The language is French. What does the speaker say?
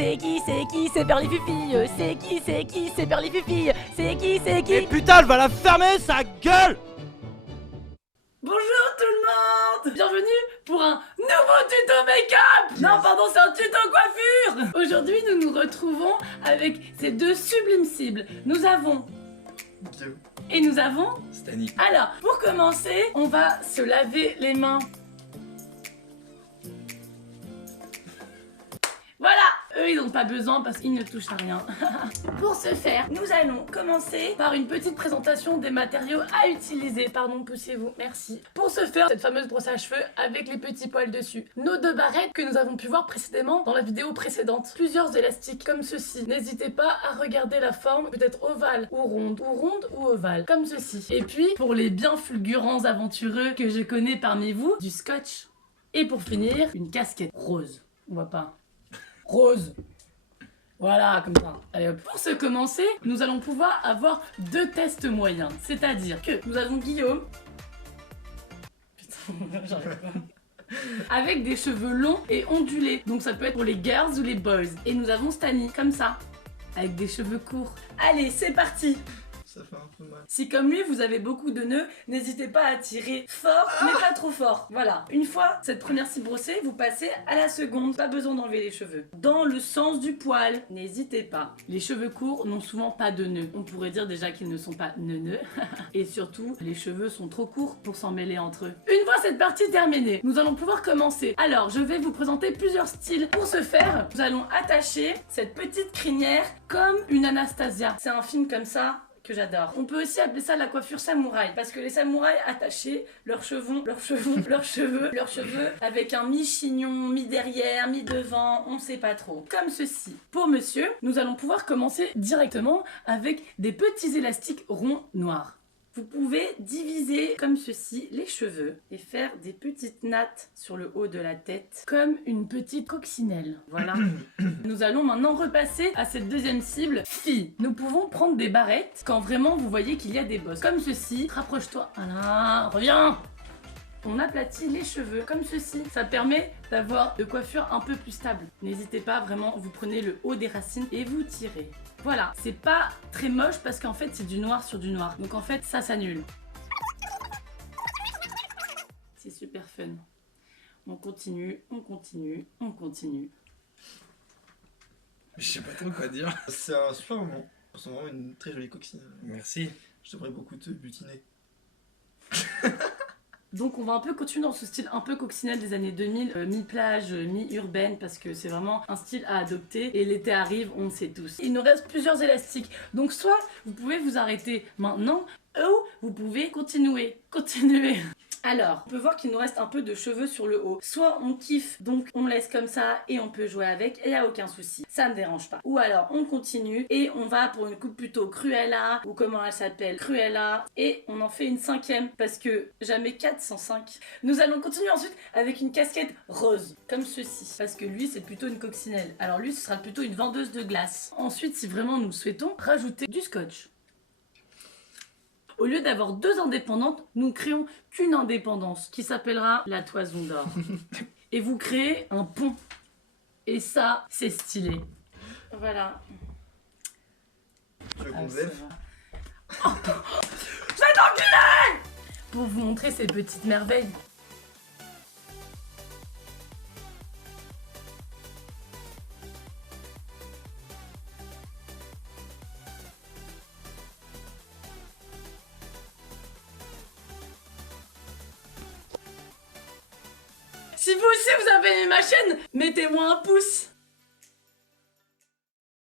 C'est qui, c'est Perlifufi. C'est qui, c'est Perlifufi. C'est qui, Mais putain, elle va la fermer, sa gueule! Bonjour tout le monde! Bienvenue pour un nouveau tuto make-up! Non, pardon, c'est un tuto coiffure! Aujourd'hui, nous nous retrouvons avec ces deux sublimes cibles. Nous avons... Guillaume. Et nous avons... Stani. Alors, pour commencer, on va se laver les mains. Voilà! Eux, ils n'ont pas besoin parce qu'ils ne touchent à rien. Pour ce faire, nous allons commencer par une petite présentation des matériaux à utiliser. Pardon, poussez-vous, merci. Pour ce faire, cette fameuse brosse à cheveux avec les petits poils dessus. Nos deux barrettes que nous avons pu voir précédemment dans la vidéo précédente. Plusieurs élastiques comme ceci. N'hésitez pas à regarder la forme, peut-être ovale ou ronde ou ovale, comme ceci. Et puis, pour les bien fulgurants aventureux que je connais parmi vous, du scotch. Et pour finir, une casquette rose. On voit pas. Rose. Voilà, comme ça. Allez hop. Pour ce commencer, nous allons pouvoir avoir deux tests moyens. C'est-à-dire que nous avons Guillaume. Putain, j'arrive pas. Avec des cheveux longs et ondulés. Donc ça peut être pour les girls ou les boys. Et nous avons Stani, comme ça. Avec des cheveux courts. Allez, c'est parti. Ça fait un peu mal. Si comme lui vous avez beaucoup de nœuds, n'hésitez pas à tirer fort, mais pas trop fort. Voilà. Une fois cette première cible brossée, vous passez à la seconde. Pas besoin d'enlever les cheveux. Dans le sens du poil, n'hésitez pas. Les cheveux courts n'ont souvent pas de nœuds. On pourrait dire déjà qu'ils ne sont pas neuneux. Et surtout, les cheveux sont trop courts pour s'en mêler entre eux. Une fois cette partie terminée, nous allons pouvoir commencer. Alors, je vais vous présenter plusieurs styles. Pour ce faire, nous allons attacher cette petite crinière comme une Anastasia. C'est un film comme ça que j'adore. On peut aussi appeler ça la coiffure samouraï, parce que les samouraïs attachaient leurs cheveux avec un mi-chignon, mi-derrière, mi-devant, on sait pas trop. Comme ceci. Pour monsieur, nous allons pouvoir commencer directement avec des petits élastiques ronds noirs. Vous pouvez diviser comme ceci les cheveux et faire des petites nattes sur le haut de la tête comme une petite coccinelle. Voilà. Nous allons maintenant repasser à cette deuxième cible, fille. Nous pouvons prendre des barrettes quand vraiment vous voyez qu'il y a des bosses. Comme ceci. Rapproche-toi. Voilà. Reviens. On aplatit les cheveux comme ceci. Ça permet d'avoir de coiffure un peu plus stable. N'hésitez pas, vraiment, vous prenez le haut des racines et vous tirez. Voilà, c'est pas très moche parce qu'en fait c'est du noir sur du noir. Donc en fait ça s'annule. C'est super fun. On continue, on continue, on continue. Je sais pas trop quoi dire. C'est un super moment. C'est vraiment une très jolie coquine. Merci. Je devrais beaucoup te butiner. Donc on va un peu continuer dans ce style un peu coccinelle des années 2000, mi-plage, mi-urbaine, parce que c'est vraiment un style à adopter et l'été arrive, on le sait tous. Il nous reste plusieurs élastiques, donc soit vous pouvez vous arrêter maintenant, ou vous pouvez continuer. Alors, on peut voir qu'il nous reste un peu de cheveux sur le haut. Soit on kiffe, donc on laisse comme ça et on peut jouer avec et il n'y a aucun souci. Ça ne dérange pas. Ou alors on continue et on va pour une coupe plutôt Cruella, ou comment elle s'appelle, Cruella, et on en fait une cinquième parce que jamais 4 sans 5. Nous allons continuer ensuite avec une casquette rose, comme ceci. Parce que lui c'est plutôt une coccinelle. Alors lui ce sera plutôt une vendeuse de glace. Ensuite, si vraiment nous le souhaitons, rajouter du scotch. Au lieu d'avoir deux indépendantes, nous créons qu'une indépendance qui s'appellera la toison d'or. Et vous créez un pont. Et ça, c'est stylé. Voilà. Tu veux qu'on Ah, te c'est lève? vrai. Oh, je vais t'enculer! Pour vous montrer ces petites merveilles. Si vous aussi vous avez aimé ma chaîne, mettez-moi un pouce.